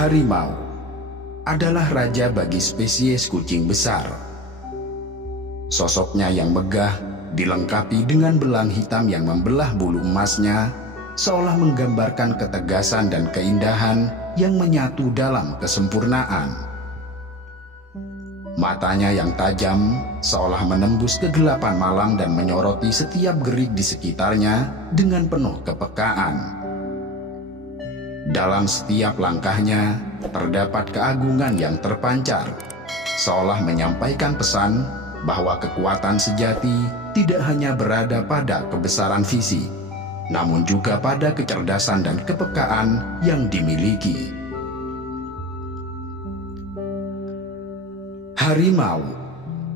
Harimau adalah raja bagi spesies kucing besar. Sosoknya yang megah dilengkapi dengan belang hitam yang membelah bulu emasnya, seolah menggambarkan ketegasan dan keindahan yang menyatu dalam kesempurnaan. Matanya yang tajam seolah menembus kegelapan malam dan menyoroti setiap gerik di sekitarnya dengan penuh kepekaan. Dalam setiap langkahnya terdapat keagungan yang terpancar, seolah menyampaikan pesan bahwa kekuatan sejati tidak hanya berada pada kebesaran fisik, namun juga pada kecerdasan dan kepekaan yang dimiliki. Harimau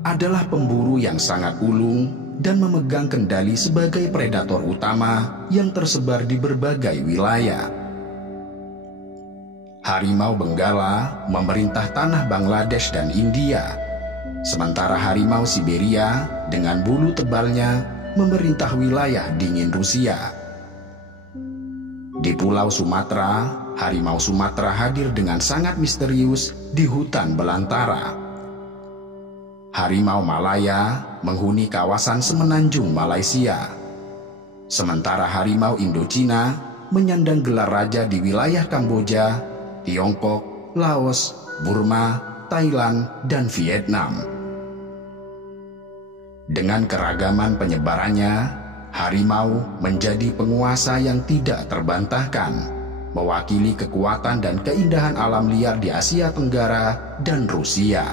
adalah pemburu yang sangat ulung dan memegang kendali sebagai predator utama yang tersebar di berbagai wilayah. Harimau Benggala memerintah tanah Bangladesh dan India, sementara harimau Siberia dengan bulu tebalnya memerintah wilayah dingin Rusia. Di Pulau Sumatera, harimau Sumatera hadir dengan sangat misterius di hutan belantara. Harimau Malaya menghuni kawasan semenanjung Malaysia, sementara harimau Indochina menyandang gelar raja di wilayah Kamboja, Tiongkok, Laos, Burma, Thailand, dan Vietnam. Dengan keragaman penyebarannya, harimau menjadi penguasa yang tidak terbantahkan, mewakili kekuatan dan keindahan alam liar di Asia Tenggara dan Rusia.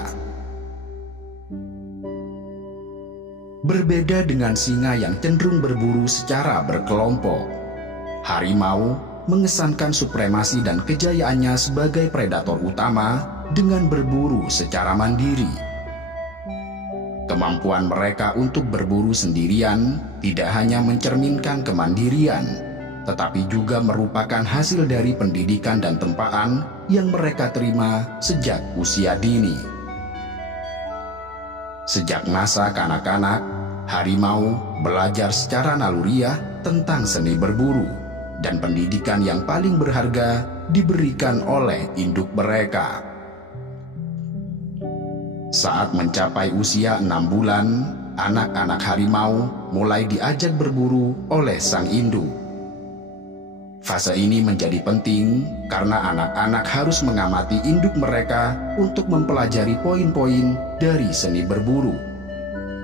Berbeda dengan singa yang cenderung berburu secara berkelompok, harimau mengesankan supremasi dan kejayaannya sebagai predator utama dengan berburu secara mandiri. Kemampuan mereka untuk berburu sendirian tidak hanya mencerminkan kemandirian, tetapi juga merupakan hasil dari pendidikan dan tempaan yang mereka terima sejak usia dini. Sejak masa kanak-kanak, harimau belajar secara naluriah tentang seni berburu, dan pendidikan yang paling berharga diberikan oleh induk mereka. Saat mencapai usia 6 bulan, anak-anak harimau mulai diajak berburu oleh sang induk. Fase ini menjadi penting karena anak-anak harus mengamati induk mereka untuk mempelajari poin-poin dari seni berburu,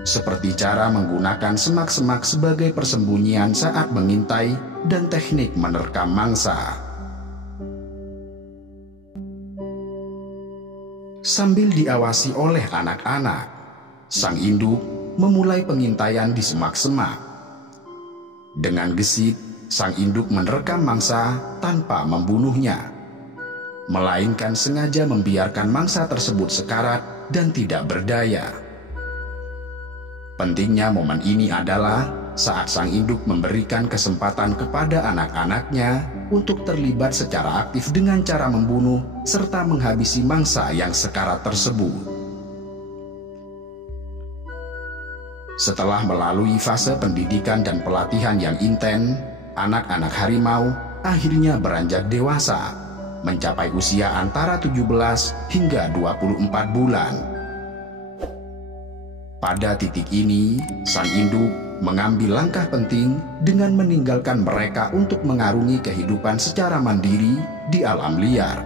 seperti cara menggunakan semak-semak sebagai persembunyian saat mengintai dan teknik menerkam mangsa. Sambil diawasi oleh anak-anak, sang induk memulai pengintaian di semak-semak. Dengan gesit, sang induk menerkam mangsa tanpa membunuhnya, melainkan sengaja membiarkan mangsa tersebut sekarat dan tidak berdaya. Pentingnya momen ini adalah saat sang induk memberikan kesempatan kepada anak-anaknya untuk terlibat secara aktif dengan cara membunuh serta menghabisi mangsa yang sekarat tersebut. Setelah melalui fase pendidikan dan pelatihan yang intens, anak-anak harimau akhirnya beranjak dewasa, mencapai usia antara 17 hingga 24 bulan. Pada titik ini, sang induk mengambil langkah penting dengan meninggalkan mereka untuk mengarungi kehidupan secara mandiri di alam liar.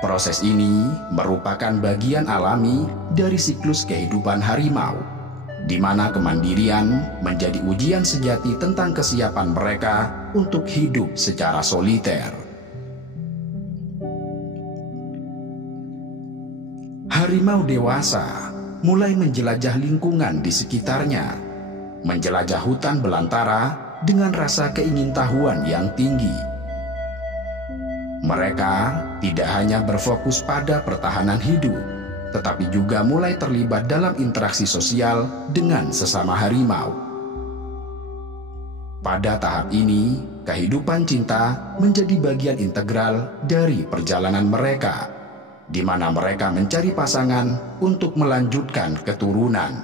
Proses ini merupakan bagian alami dari siklus kehidupan harimau, di mana kemandirian menjadi ujian sejati tentang kesiapan mereka untuk hidup secara soliter. Harimau dewasa mulai menjelajah lingkungan di sekitarnya, menjelajah hutan belantara dengan rasa keingintahuan yang tinggi. Mereka tidak hanya berfokus pada pertahanan hidup, tetapi juga mulai terlibat dalam interaksi sosial dengan sesama harimau. Pada tahap ini, kehidupan cinta menjadi bagian integral dari perjalanan mereka, di mana mereka mencari pasangan untuk melanjutkan keturunan.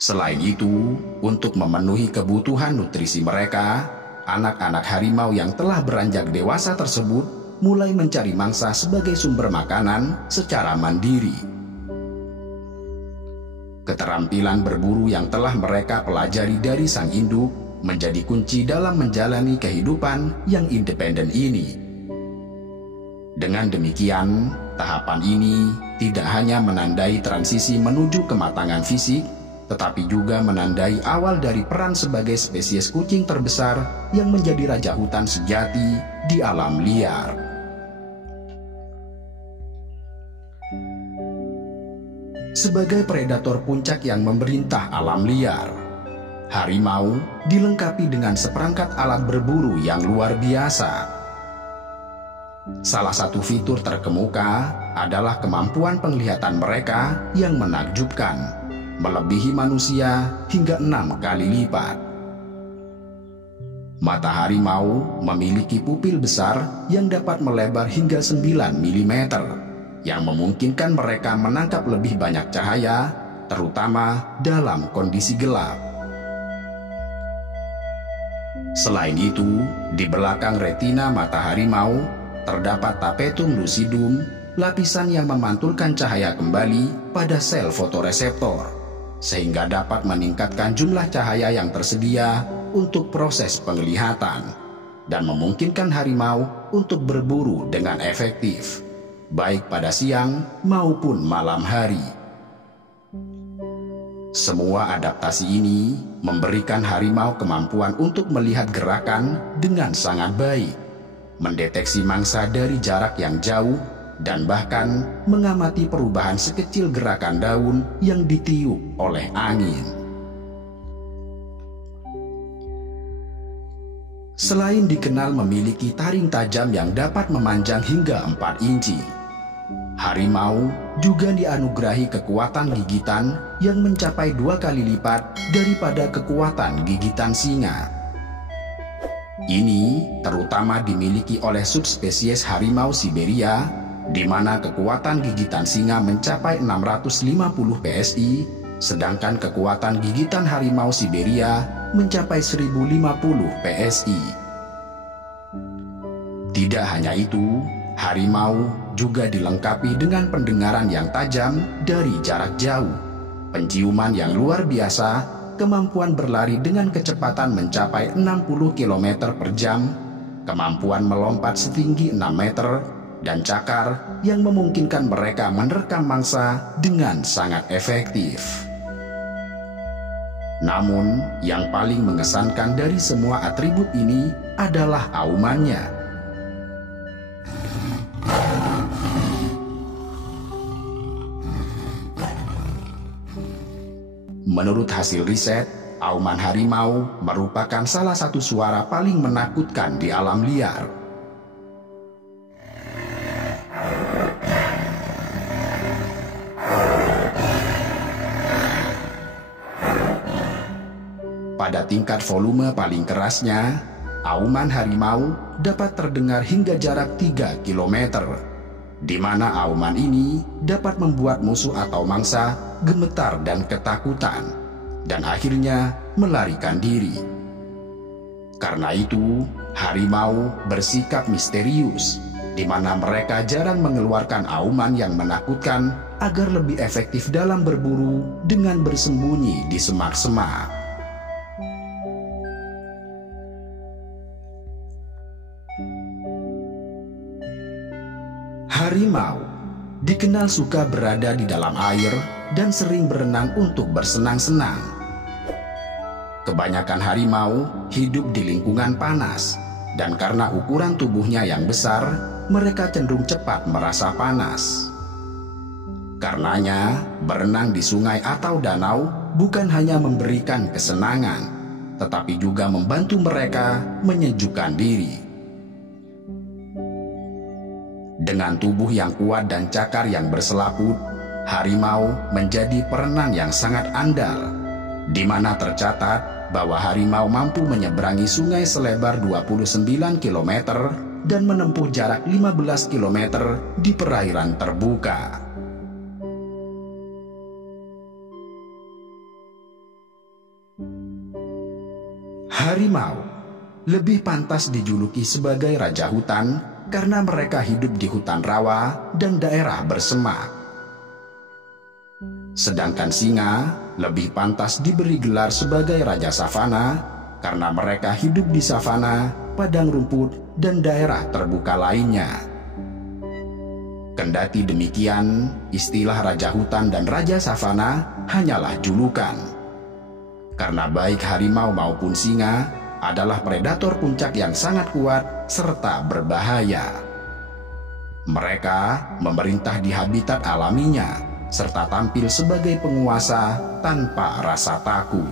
Selain itu, untuk memenuhi kebutuhan nutrisi mereka, anak-anak harimau yang telah beranjak dewasa tersebut mulai mencari mangsa sebagai sumber makanan secara mandiri. Keterampilan berburu yang telah mereka pelajari dari sang induk menjadi kunci dalam menjalani kehidupan yang independen ini. Dengan demikian, tahapan ini tidak hanya menandai transisi menuju kematangan fisik, tetapi juga menandai awal dari peran sebagai spesies kucing terbesar yang menjadi raja hutan sejati di alam liar. Sebagai predator puncak yang memerintah alam liar, harimau dilengkapi dengan seperangkat alat berburu yang luar biasa. Salah satu fitur terkemuka adalah kemampuan penglihatan mereka yang menakjubkan, melebihi manusia hingga 6 kali lipat. Mata harimau memiliki pupil besar yang dapat melebar hingga 9 mm, yang memungkinkan mereka menangkap lebih banyak cahaya, terutama dalam kondisi gelap. Selain itu, di belakang retina mata harimau terdapat tapetum lucidum, lapisan yang memantulkan cahaya kembali pada sel fotoreseptor, sehingga dapat meningkatkan jumlah cahaya yang tersedia untuk proses penglihatan dan memungkinkan harimau untuk berburu dengan efektif, baik pada siang maupun malam hari. Semua adaptasi ini memberikan harimau kemampuan untuk melihat gerakan dengan sangat baik, mendeteksi mangsa dari jarak yang jauh, dan bahkan mengamati perubahan sekecil gerakan daun yang ditiup oleh angin. Selain dikenal memiliki taring tajam yang dapat memanjang hingga 4 inci, harimau juga dianugerahi kekuatan gigitan yang mencapai 2 kali lipat daripada kekuatan gigitan singa. Ini terutama dimiliki oleh subspesies harimau Siberia, di mana kekuatan gigitan singa mencapai 650 PSI, sedangkan kekuatan gigitan harimau Siberia mencapai 1050 PSI. Tidak hanya itu, harimau juga dilengkapi dengan pendengaran yang tajam dari jarak jauh, penciuman yang luar biasa, kemampuan berlari dengan kecepatan mencapai 60 km per jam, kemampuan melompat setinggi 6 meter, dan cakar yang memungkinkan mereka menerkam mangsa dengan sangat efektif. Namun, yang paling mengesankan dari semua atribut ini adalah aumannya. Menurut hasil riset, auman harimau merupakan salah satu suara paling menakutkan di alam liar. Pada tingkat volume paling kerasnya, auman harimau dapat terdengar hingga jarak 3 km, di mana auman ini dapat membuat musuh atau mangsa gemetar dan ketakutan, dan akhirnya melarikan diri. Karena itu, harimau bersikap misterius, di mana mereka jarang mengeluarkan auman yang menakutkan agar lebih efektif dalam berburu dengan bersembunyi di semak-semak. Harimau dikenal suka berada di dalam air dan sering berenang untuk bersenang-senang. Kebanyakan harimau hidup di lingkungan panas, dan karena ukuran tubuhnya yang besar, mereka cenderung cepat merasa panas. Karenanya, berenang di sungai atau danau bukan hanya memberikan kesenangan, tetapi juga membantu mereka menyejukkan diri. Dengan tubuh yang kuat dan cakar yang berselaput, harimau menjadi perenang yang sangat andal, di mana tercatat bahwa harimau mampu menyeberangi sungai selebar 29 km dan menempuh jarak 15 km di perairan terbuka. Harimau lebih pantas dijuluki sebagai raja hutan karena mereka hidup di hutan rawa dan daerah bersemak. Sedangkan singa lebih pantas diberi gelar sebagai raja savana karena mereka hidup di savana, padang rumput, dan daerah terbuka lainnya. Kendati demikian, istilah raja hutan dan raja savana hanyalah julukan. Karena baik harimau maupun singa adalah predator puncak yang sangat kuat serta berbahaya. Mereka memerintah di habitat alaminya serta tampil sebagai penguasa tanpa rasa takut.